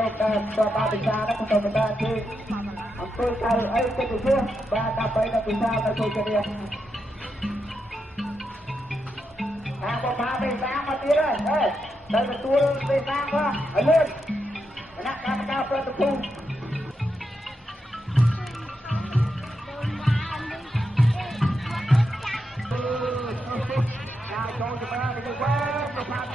លោកដែលជាប់អភិបាលនោះក៏មិនដែរគឺអង្គុយទៅអីទៅទៅបាទដល់ទៅដល់ពិសាទៅជួយគ្នាតាមបបាទេតាមមកទៀតហើយទៅទទួលទេតាមផងឲ្យលឿនគណៈកម្មការប្រតិភូចូលទៅបានទៅវិញទៅបាន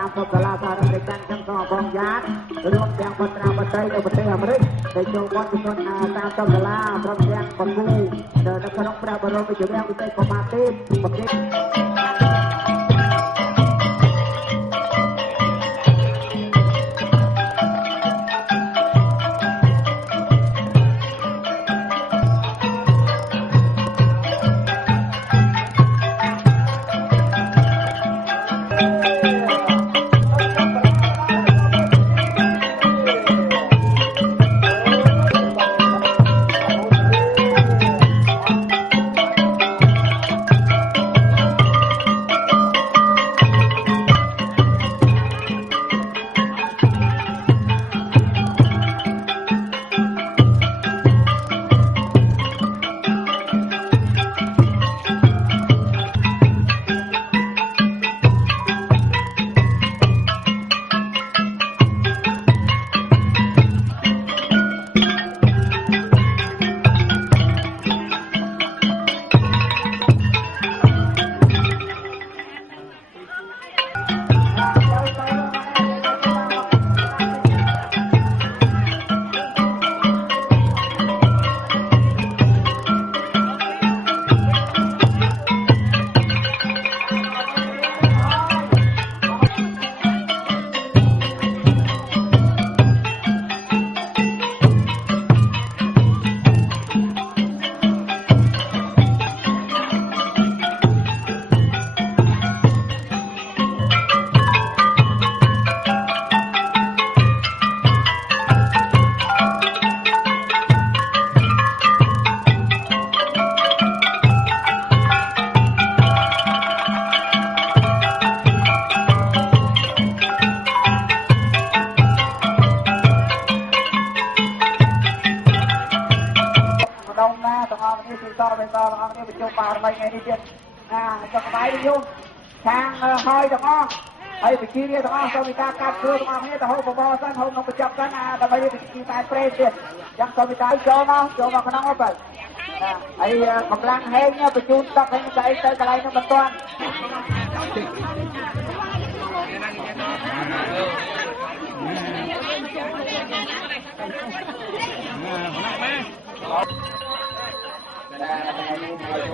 តាមតាមសាលាសាររដ្ឋាភិបាលទាំងកងបងយ៉ាតរួមទាំងបត្រាបតីនៅប្រទេសអាមេរិកដែលចូលវត្តពិសោធន៍តាមសាលាព្រមទាំងបង្គូនៅក្នុងព្រះបរមរាជវាំងពិសេសកុមារទេពប្រទេសហើយទាំងអស់ហើយវិជាទាំងអស់សូមការកាត់គ្រឿងទាំងអស់គ្នាទៅហូបបបរសិនហូបនឹងបញ្ចប់សិនដើម្បីវិជាតែប្រេទៀតអញ្ចឹងសូមការចូលមកក្នុងអត់បើហើយកម្លាំងហេងបញ្ជូនទឹកហេងស្អីទៅកន្លែងនោះមិនទាន់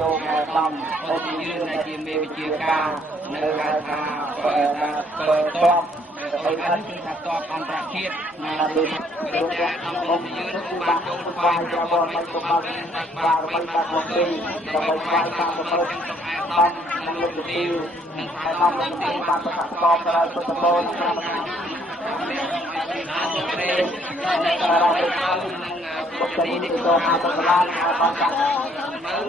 លោកតំអមយើងជាមេវិជាការនៅហៅថាបើតបហើយហ្នឹងគឺថាតបអន្តរជាតិលោកអង្គយើងបានចូលស្វែងរកមិនទៅដល់បាទរបស់មកទីដើម្បីស្វែងតាមប្រភពតំនិងលោកទីនិងខែតំលោកទីបានប្រកាសតបទៅដល់ពុទ្ធពលតាមណាព្រះរាជការបុគ្គលិកទៅអាបកលានបានកាត់មើល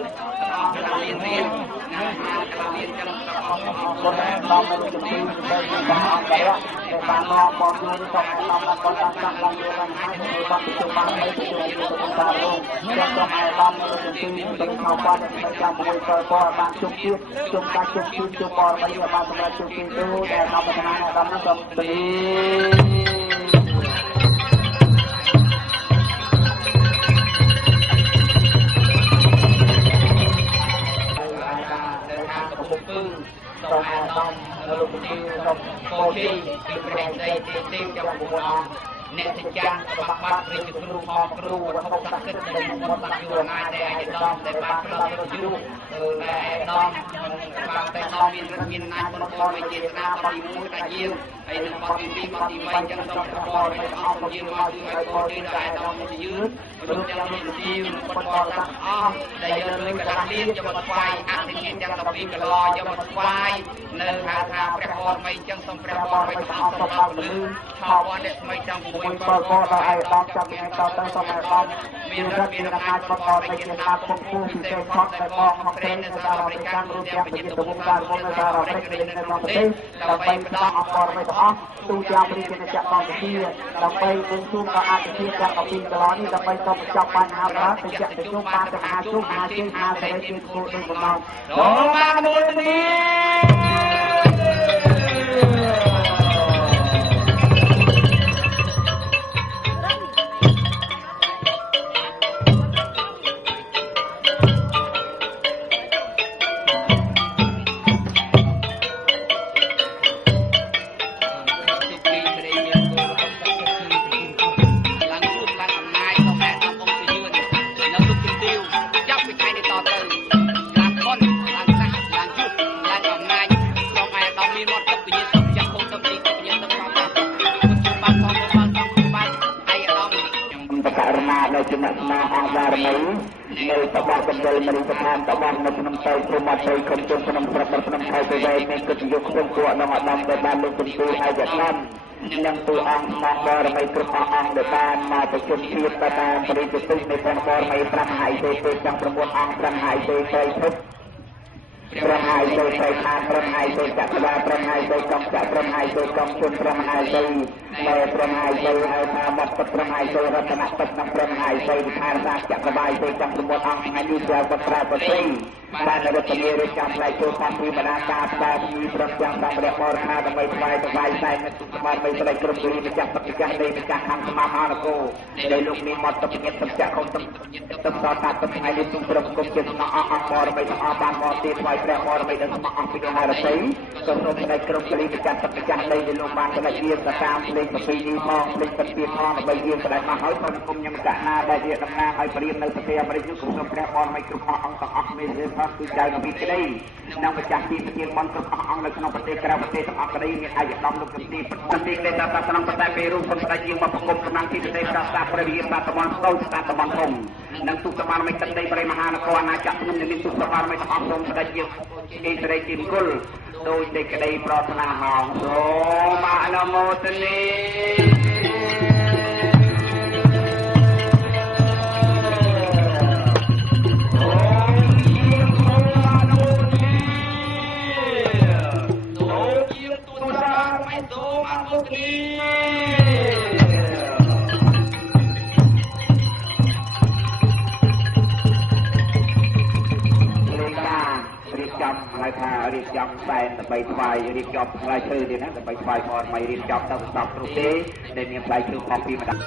អស់ការរៀនណាការរៀនចឹងអស់ដល់នៅជំនាញដែលបានអន្តរជាតិដែលបានមកបងយល់ទៅតាមដល់បងតាមតាមឡើងទៅបានហើយបានទៅបានទៅទៅតាមលោកចាំទៅឲ្យបាននៅជំនាញទៅមកបានទៅចាំមួយទៅបានជុំទៀតជុំកាជុំជុំបរបីបានសម្រាប់ជុំទៀតដែលមកបញ្ញាដល់នោះទៅទីtrong hai năm lúc kia trong cô chi được rèn dây tiền tiêu trong một năm អ្នកសច្ចាបាក់បាត់ព្រះជាគ្រូផងគ្រូវត្ថុសក្តិដែលមុនដាក់យូរណាយតែអាយដាមដែលបានផ្ដល់ទៅយូរតែអាយដាមបានតែដល់មានរដ្ឋមានណាយមុនបរិជាស្នាបទី1ដែលយើងហើយនឹងបទី2បទី3ចឹងសូមប្រកបដោយអង្គយើងមកជួយឲ្យពលទីដែលអាយដាមទៅយឺតរួមទាំងមានទីបតបទាំងអស់ដែលយកលើកដាលៀនយកមកស្វាយអធិញ្ញាទាំង12កន្លយកមកស្វាយនៅហៅថាព្រះបរមីចឹងសូមព្រះបរមីទាំងអស់សូមដល់ពលឺឆោបអ្នកថ្មីទាំង6ពលក៏ដល់អាយដាមចាប់មានតទៅសូមអាយដាមមានរដ្ឋមានអំណាចបតបដោយជាស្នាពុំពុះពិសេសផុតដែលបងខំត្រេននៅសហរដ្ឋអាមេរិករួមទាំងប្រជាជនរួមការរួមនៅសហរដ្ឋអាមេរិកនៅក្នុងប្រទេសដើម្បីផ្ដល់អង្គរអ្វីទាំងអស់ទូទាំងប្រជាជនចាក់កម្ពុជាដើម្បីនឹងជួបដល់អធិភាពទាំង12កន្លងនេះដើម្បីសូមបញ្ចប់បញ្ហារដ្ឋទៅជាទៅជួបបានទៅមហាជួបមហាជើងមហាសេរីជាគោលដូចបំណងសូមបានមោទនានៅតបកណ្ដុលមរិស្ថានតបនៅក្នុងតៃព្រមតៃខំជុំក្នុងប្រាប់ក្នុងខៃទៅវែងមានកិត្តិយសក្នុងពួកក្នុងអាដាមដែលបានលើកទម្ងន់ឯកជននិងទូអង្គមកបរមីគ្រប់អស់អង្គដែលបានមកប្រជុំជាតិតាមបរិយាកាសនៃព្រះបរមី5ហៃទេទាំង9អង្គ5ហៃទេទៅពុទ្ធព្រះហៃទៅស្រីខានព្រះហៃទៅចក្រវាព្រះហៃទៅកំចក្រព្រះហៃទៅកំជុំព្រះហៃទៅដែលព្រះហៃទៅហៅថាបាត់ព្រះហៃទៅរតនបិទ្ធនិងព្រះហៃទៅវិធានសាចក្រវាយទៅចំ9អង្គថ្ងៃនេះជាបត្រាបត្រីបានរត់គ្នារៀបចំផ្លែចូលតាមពីបដាការផ្ដាពីព្រមទាំងតាមព្រះបរខាដើម្បីថ្វាយថ្វាយផ្សាយនៅស្មារតីស្ដីក្រុមជំនាញម្ចាស់បច្ចៈនៃម្ចាស់ខាងសមាហរណគោដែលលោកនេះមកទឹកញាតទឹកចាក់ខំទឹកទឹកតតាទឹកថ្ងៃនេះទូប្រគំជាស្មោះអស់បរមីទាំងអស់បានមកទីថ្វាយព្រះបរមីដល់ស្មោះអស់ពីហារតីក៏សូមស្ដីក្រុមជំនាញម្ចាស់បច្ចៈនៃលោកបានស្ដីជាតាមលេខ12នេះផងលេខ12ផងដើម្បីយើងស្ដីមកហើយសូមគុំខ្ញុំកណាដែលជាតំណាងឲ្យព្រាមនៅប្រទេសអាមេរិកនោះសូមព្រះបរមីគ្រប់អង្គទាំងអស់មានគឺចៅនពីក្តីនិងម្ចាស់ទីប្រធានបនគ្រប់អង្គនៅក្នុងប្រទេសក្រៅប្រទេសទាំងអស់ក្តីមានអាយុដំលោកទីប្រតិលេតាសាសនាប្រតែពេលរូបសំស្ដេចយើងមកប្រគំកម្លាំងទីប្រទេសប្រាសាទព្រះវិហារបាត់តំបន់ស្ទោស្តាតតំបន់ធំនិងទុកសបានមិនទឹកដីប្រៃមហានគរអាណាចក្រនឹងមានទុកសបានមិនទាំងអស់ក្នុងស្ដេចយើងអេសេរីជាមង្គលដោយតែក្តីប្រាថ្នាមកសូមអនុមោទនាហើយថារៀបចំផ្សែងដើម្បីថ្វាយរៀបចំផ្លែឈើទៀតណាដើម្បីថ្វាយបរមីរៀបចំទៅស្ដាប់គ្រប់ទេដែលមានផ្លែឈើខុសពីម្ដង